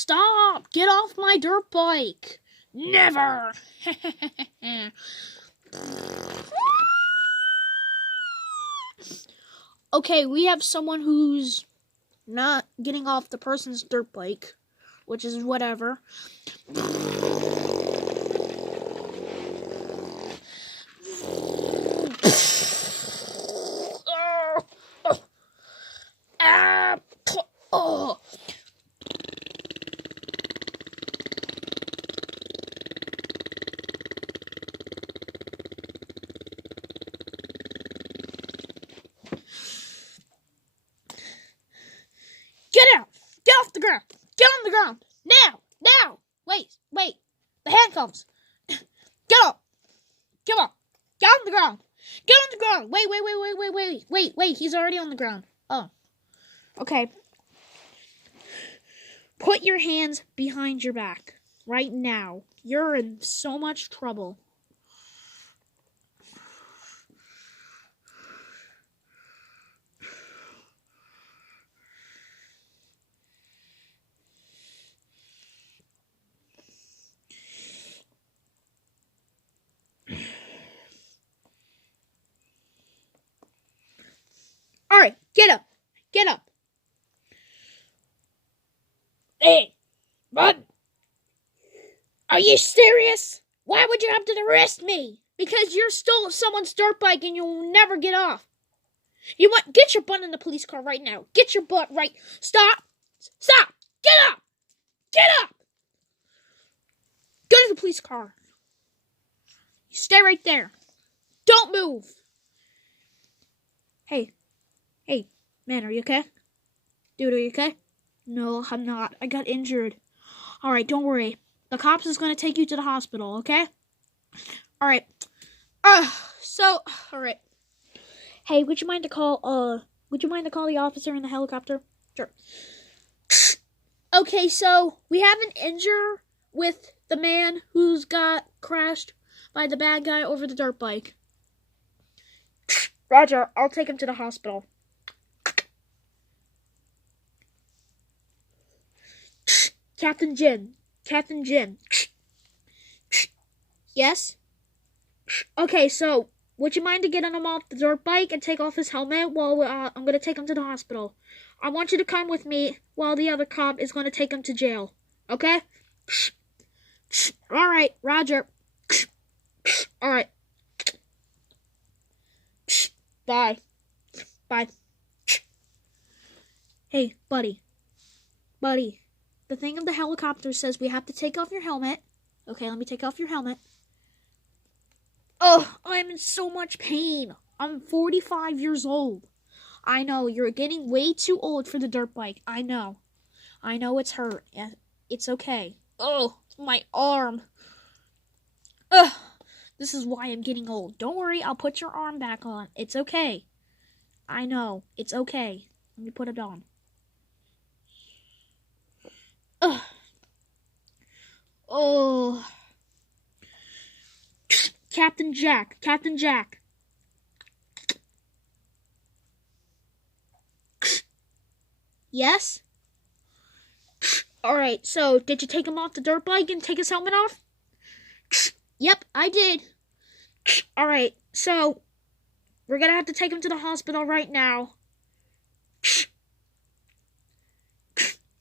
Stop! Get off my dirt bike! Never! Okay, we have someone who's not getting off the person's dirt bike, which is whatever. Oh. Get out! Get off the ground! Get on the ground! Now! Now! Wait! The handcuffs! Get up! Come on! Get on the ground! Get on the ground! Wait! He's already on the ground. Oh. Okay. Put your hands behind your back. Right now. You're in so much trouble. Alright, get up. Get up. Hey, bud. Are you serious? Why would you have to arrest me? Because you stole someone's dirt bike and you'll never get off. You want? Get your butt in the police car right now. Get your butt right. Stop. Get up. Go to the police car. You stay right there. Don't move. Hey, man, are you okay? Dude, are you okay? No, I'm not. I got injured. Alright, don't worry. The cops is going to take you to the hospital, okay? Alright. Alright. Hey, would you mind to call the officer in the helicopter? Sure. Okay, so we have an injury with the man who's got crashed by the bad guy over the dirt bike. Roger, I'll take him to the hospital. Captain Jim. Yes? Okay, so, would you mind to get him off the dirt bike and take off his helmet while I'm going to take him to the hospital? I want you to come with me while the other cop is going to take him to jail. Okay? Alright, Roger. Alright. Bye. Hey, buddy. The thing of the helicopter says we have to take off your helmet. Okay, let me take off your helmet. Oh, I'm in so much pain. I'm 45 years old. I know, you're getting way too old for the dirt bike. I know it's hurt. It's okay. Oh, my arm. Ugh. This is why I'm getting old. Don't worry, I'll put your arm back on. It's okay. I know, it's okay. Let me put it on. Ugh. Oh. Captain Jack. Yes? Alright, so did you take him off the dirt bike and take his helmet off? Yep, I did. Alright, so we're gonna have to take him to the hospital right now.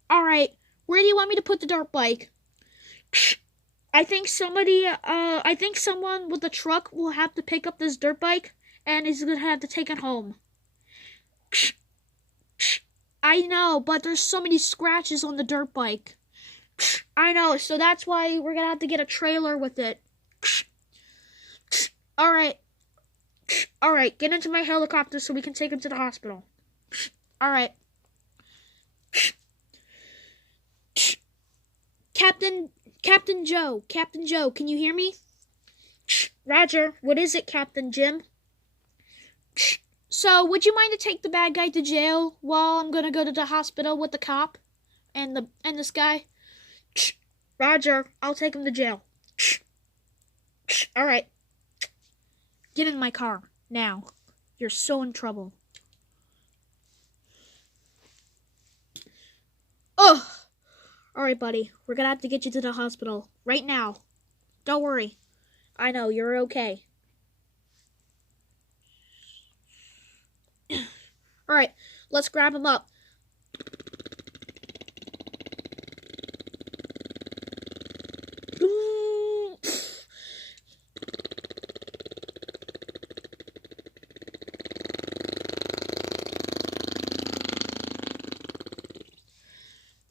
Alright, where do you want me to put the dirt bike? I think someone with a truck will have to pick up this dirt bike and is gonna have to take it home. I know, but there's so many scratches on the dirt bike. I know, so that's why we're gonna have to get a trailer with it. Alright, get into my helicopter so we can take him to the hospital. Alright. Captain Joe, can you hear me? Roger, what is it, Captain Jim? So, would you mind to take the bad guy to jail while I'm gonna go to the hospital with the cop and this guy? Roger, I'll take him to jail. Alright. Get in my car, now. You're so in trouble. Ugh. All right, buddy. We're gonna have to get you to the hospital right now. Don't worry. I know, you're okay. All right, let's grab him up.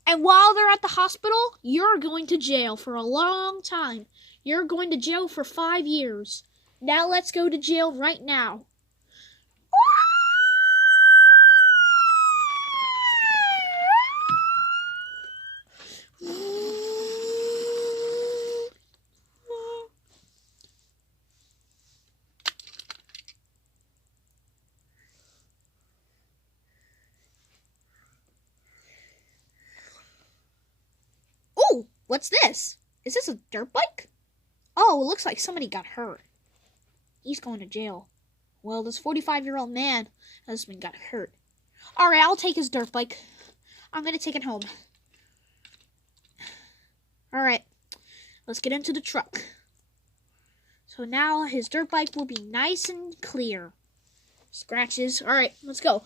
And while they're at the hospital, you're going to jail for a long time. You're going to jail for 5 years. Now let's go to jail right now. Oh, what's this? Is this a dirt bike? Oh, it looks like somebody got hurt. He's going to jail. Well, this 45-year-old man has been got hurt. All right, I'll take his dirt bike. I'm going to take it home. All right, let's get into the truck. So now his dirt bike will be nice and clear. Scratches. All right, let's go.